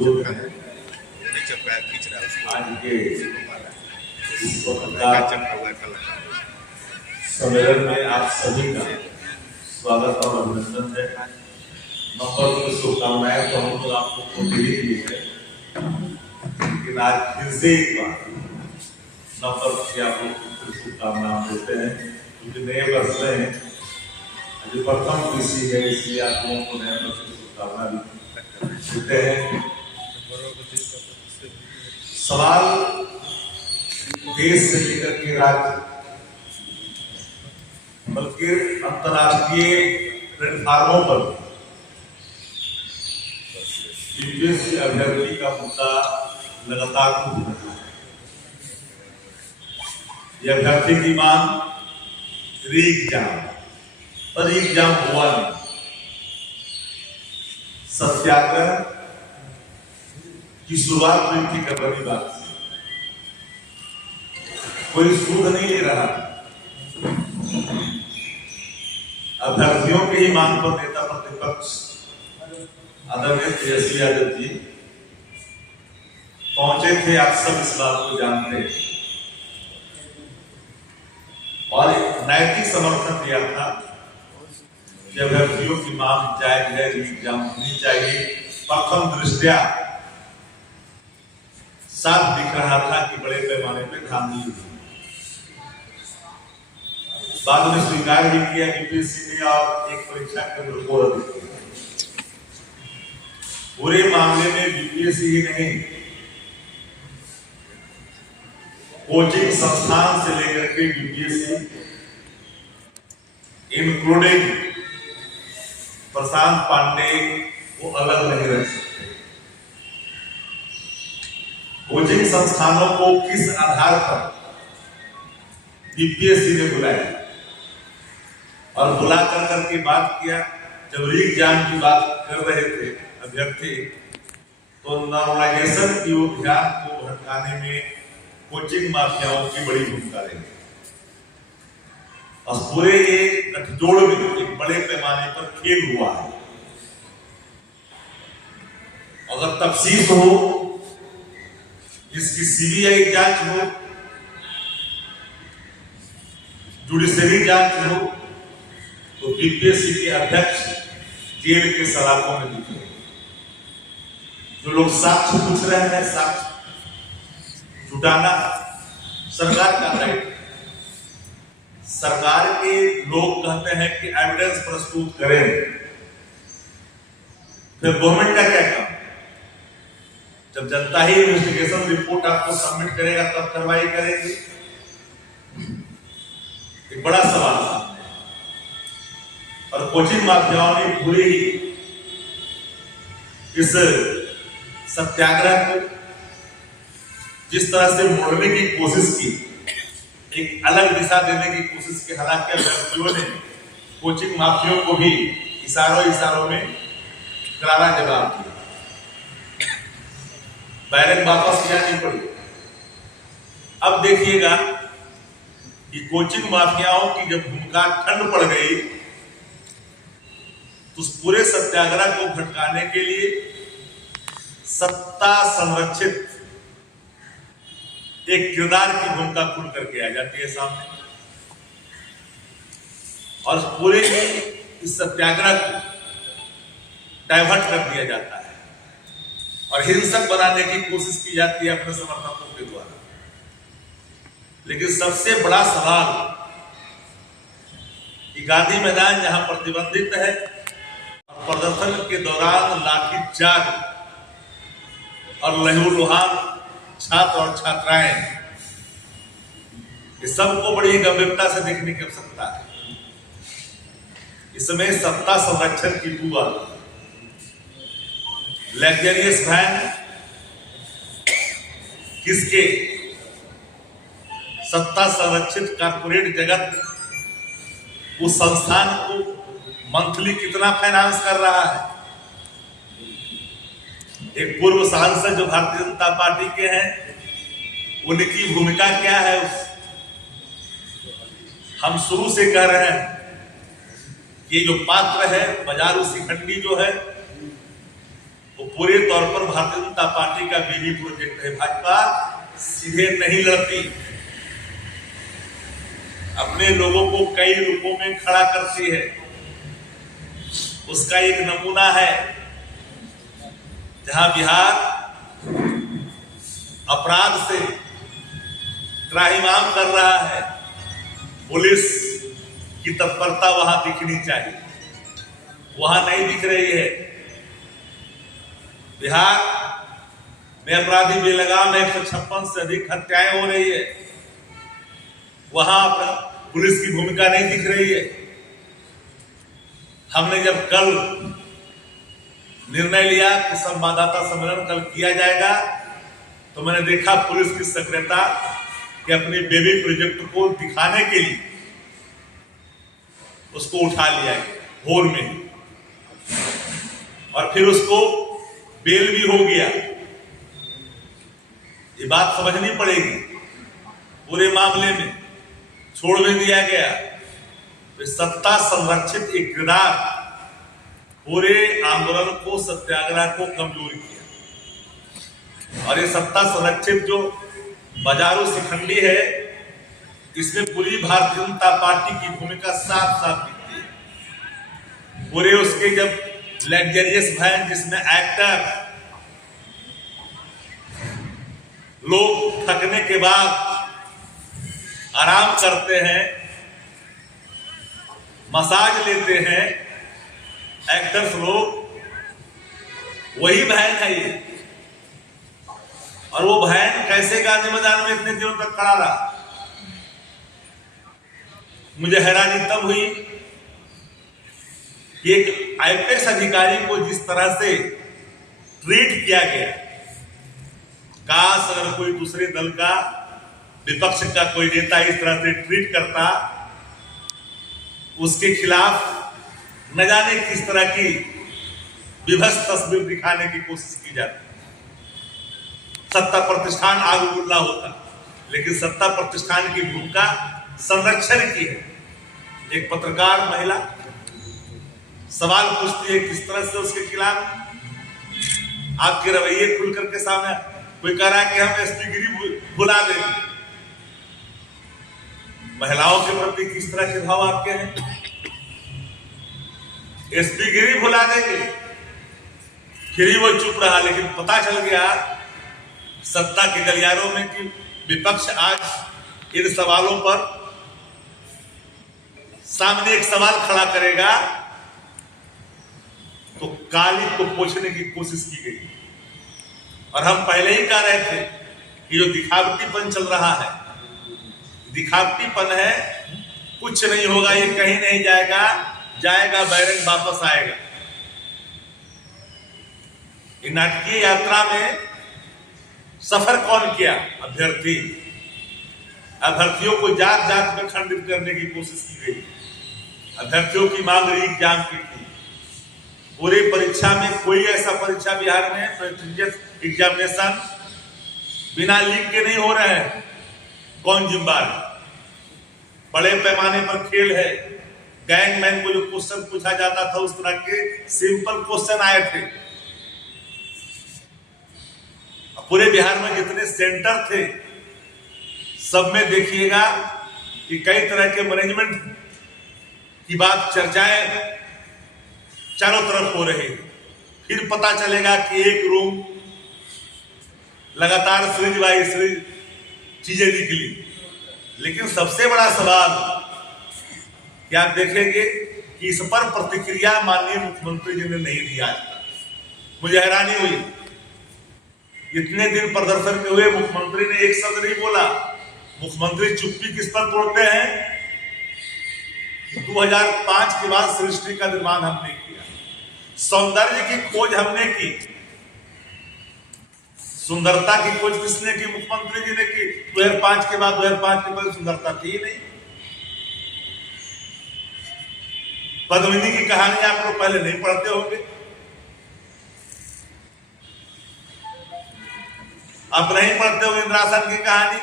मौजूद हैं। आज के इस सम्मेलन में आप सभी का स्वागत और अभिनंदन है। नववर्ष की शुभकामनाएं तो हम लोग आपको दे दी है, लेकिन आज फिर से एक बार नववर्ष की आप लोग शुभकामनाएं देते हैं, क्योंकि नए वर्ष में जो प्रथम कृषि है, इसलिए आप लोगों को नए वर्ष की शुभकामनाएं देते हैं। सवाल देश से लेकर के राज्य बल्कि अंतर्राष्ट्रीय प्लेटफार्मों पर यूपीएससी अभ्यर्थी का मुद्दा लगातार उठ रहा है। यह अभ्यर्थी की मांग री एग्जाम, पर एग्जाम हुआ नहीं। सत्याग्रह की शुरुआत हुई थी कबरी बात से, कोई सूद नहीं ले रहा। अभ्यर्थियों की ही मांग पर नेता प्रतिपक्ष आदरणीय तेजस्वी यादव जी पहुंचे थे। आप सब इस बात को जानते हैं और नैतिक समर्थन दिया था कि अभ्यर्थियों की मांग जायज है, एग्जाम होनी चाहिए। प्रथम दृष्टया साफ दिख रहा था कि बड़े पैमाने पर धांधली हुई। बाद में स्वीकार भी किया यूपीएससी ने और एक परीक्षा केंद्र को रद्द किया। पूरे मामले में यूपीएससी ही नहीं, कोचिंग संस्थान से लेकर के यूपीएससी इंक्लूडिंग प्रशांत पांडे को अलग नहीं रख सकते। कोचिंग संस्थानों को किस आधार पर यूपीएससी ने बुलाया और बुला करके बात किया। जब री एग्जाम की बात कर रहे थे अभ्यर्थी, तो नॉर्मलाइजेशन की ओर ध्यान को भटकाने में कोचिंग माफियाओं की बड़ी भूमिका रही और पूरे ये गठजोड़ में एक बड़े पैमाने पर खेल हुआ है। अगर तफ्सीस हो, इसकी सीबीआई जांच हो, जुडिशरी जांच हो, तो यूपीएससी के अध्यक्ष जेल के सलाखों में दिखे। जो लोग साक्ष्य पूछ रहे हैं, साक्ष्य जुटाना सरकार का राइट। सरकार के लोग कहते हैं कि एविडेंस प्रस्तुत करें, फिर गवर्नमेंट का क्या काम? जब जनता ही इन्वेस्टिगेशन रिपोर्ट आपको सबमिट करेगा तब कार्रवाई करेगी। एक बड़ा सवाल सामने है और कोचिंग माफियाओं ने पूरी इस सत्याग्रह को जिस तरह से मोड़ने की कोशिश की, एक अलग दिशा देने की कोशिश की। हालांकि अभ्यर्थियों ने कोचिंग माफियाओं को भी इशारों में करारा जवाब दिया। बैरक वापस जानी पड़ी। अब देखिएगा कि कोचिंग माफियाओं की जब भूमिका ठंड पड़ गई, तो उस पूरे सत्याग्रह को भटकाने के लिए सत्ता संरक्षित एक किरदार की भूमिका खुल करके आ जाती है सामने और पूरे इस सत्याग्रह को डाइवर्ट कर दिया जाता है और हिंसक बनाने की कोशिश की जाती है अपने समर्थकों के द्वारा। लेकिन सबसे बड़ा सवाल कि गांधी मैदान जहां प्रतिबंधित है, प्रदर्शन के दौरान लाठीचार्ज और लहूलुहान छात्र और छात्राएं, इस सबको बड़ी गंभीरता से देखने की आवश्यकता है। इसमें सत्ता संरक्षण की बुआ, लग्जरियस वैन किसके, सत्ता संरक्षित कॉर्पोरेट जगत उस संस्थान को मंथली कितना फाइनेंस कर रहा है। एक पूर्व सांसद जो भारतीय जनता पार्टी के हैं, उनकी भूमिका क्या है? हम शुरू से कह रहे हैं कि जो पात्र है, बाजारू शिखंडी जो है, वो पूरे तौर पर भारतीय जनता पार्टी का बेबी प्रोजेक्ट है। भाजपा सीधे नहीं लड़ती, अपने लोगों को कई रूपों में खड़ा करती है। उसका एक नमूना है जहां बिहार अपराध से त्राहिमाम कर रहा है, पुलिस की तत्परता वहां दिखनी चाहिए, वहां नहीं दिख रही है। बिहार में अपराधी बेलगाम 156 से अधिक हत्याएं हो रही है, वहां पुलिस की भूमिका नहीं दिख रही है। हमने जब कल निर्णय लिया कि संवाददाता सम्मेलन कल किया जाएगा, तो मैंने देखा पुलिस की सक्रियता कि अपने बेबी प्रोजेक्ट को दिखाने के लिए उसको उठा लिया गया भोर में, और फिर उसको बेल भी हो गया। ये बात समझनी पड़ेगी, पूरे मामले में छोड़ भी दिया गया। तो सत्ता संरक्षित एक किरदार पूरे आंदोलन को, सत्याग्रह को कमजोर किया। और ये सत्ता संरक्षित जो बाजारू शिखंडी है, इसमें पूरी भारतीय जनता पार्टी की भूमिका साफ साफ दिखती है। पूरे उसके जब लग्जरियस वैन जिसमें एक्टर लोग थकने के बाद आराम करते हैं, मसाज लेते हैं एक्टर्स लोग, वही वैन है ये। और वो वैन कैसे गांधी मैदान में इतने दिनों तक खड़ा रहा, मुझे हैरानी तब हुई कि एक आईपीएस अधिकारी को जिस तरह से ट्रीट किया गया, काश अगर कोई दूसरे दल का, विपक्ष का कोई नेता इस तरह से ट्रीट करता, उसके खिलाफ न जाने किस तरह की विभत्स तस्वीर दिखाने की कोशिश की जाती। सत्ता प्रतिष्ठान आग उगला होता, लेकिन सत्ता प्रतिष्ठान की भूमिका संरक्षण की है। एक पत्रकार महिला सवाल पूछती है किस तरह से उसके खिलाफ आपके रवैये खुल करके सामने, कोई कह रहा है कि हम एसपी गिरी भुला देंगे। महिलाओं के प्रति किस तरह के भाव आपके हैं? एसपी गिरी भुला देंगे, फिर वो चुप रहा। लेकिन पता चल गया सत्ता के गलियारों में कि विपक्ष आज इन सवालों पर सामने एक सवाल खड़ा करेगा तो काली को पोछने की कोशिश की गई। और हम पहले ही कह रहे थे कि जो दिखावटीपन चल रहा है, दिखावटीपन है, कुछ नहीं होगा, ये कहीं नहीं जाएगा, जाएगा बैरंग वापस आएगा। इस नाटकीय यात्रा में सफर कौन किया? अभ्यर्थी। अभ्यर्थियों को जात जात में खंडित करने की कोशिश की गई। अभ्यर्थियों की मांग एग्जाम की थी। पूरी परीक्षा में कोई ऐसा परीक्षा बिहार में प्रेस्टिजियस एग्जामिनेशन बिना लिंक के नहीं हो रहे हैं। कौन जिम्मेदार है? बड़े पैमाने पर खेल है। गैंगमैन को जो क्वेश्चन पूछा जाता था, उस तरह के सिंपल क्वेश्चन आए थे। पूरे बिहार में जितने सेंटर थे, सब में देखिएगा कि कई तरह के मैनेजमेंट की बात, चर्चाएं चारों तरफ हो रही। फिर पता चलेगा कि एक रूम लगातार सीरीज बाई सीरीज चीजें निकली। लेकिन सबसे बड़ा सवाल क्या आप देखेंगे कि इस पर प्रतिक्रिया माननीय मुख्यमंत्री जी ने नहीं दिया। मुझे हैरानी हुई, इतने दिन प्रदर्शन के हुए मुख्यमंत्री ने एक शब्द नहीं बोला। मुख्यमंत्री चुप्पी किस पर तोड़ते हैं? 2005 के बाद सृष्टि का निर्माण हमने किया, सौंदर्य की खोज हमने की। सुंदरता की खोज किसने की? मुख्यमंत्री जी ने की। 2005 के बाद, 2005 के पहले सुंदरता थी ही नहीं। पद्मिनी की कहानी आप लोग पहले नहीं पढ़ते होंगे, आप नहीं पढ़ते होंगे। इंद्रासन की कहानी,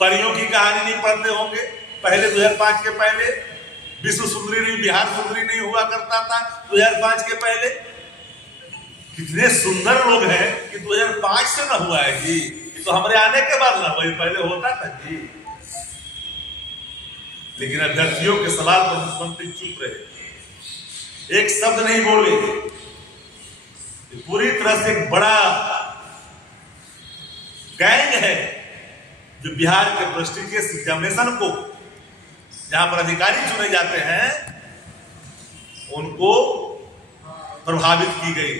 परियों की कहानी नहीं पढ़ते होंगे। पहले 2005 के पहले विश्व सुंदरी नहीं, बिहार सुंदरी नहीं हुआ करता था 2005 के पहले। कितने सुंदर लोग हैं कि 2005 से ना हुआ है जी, ये तो हमारे आने के बाद ना हुआ, ये पहले होता था जी। लेकिन अभ्यर्थियों के सवाल पर मुख्यमंत्री चुप रहे, एक शब्द नहीं बोले। पूरी तरह से एक बड़ा गैंग है जो बिहार के प्रेस्टिजियस एग्जामिनेशन को, जहां पर अधिकारी चुने जाते हैं, उनको प्रभावित की गई।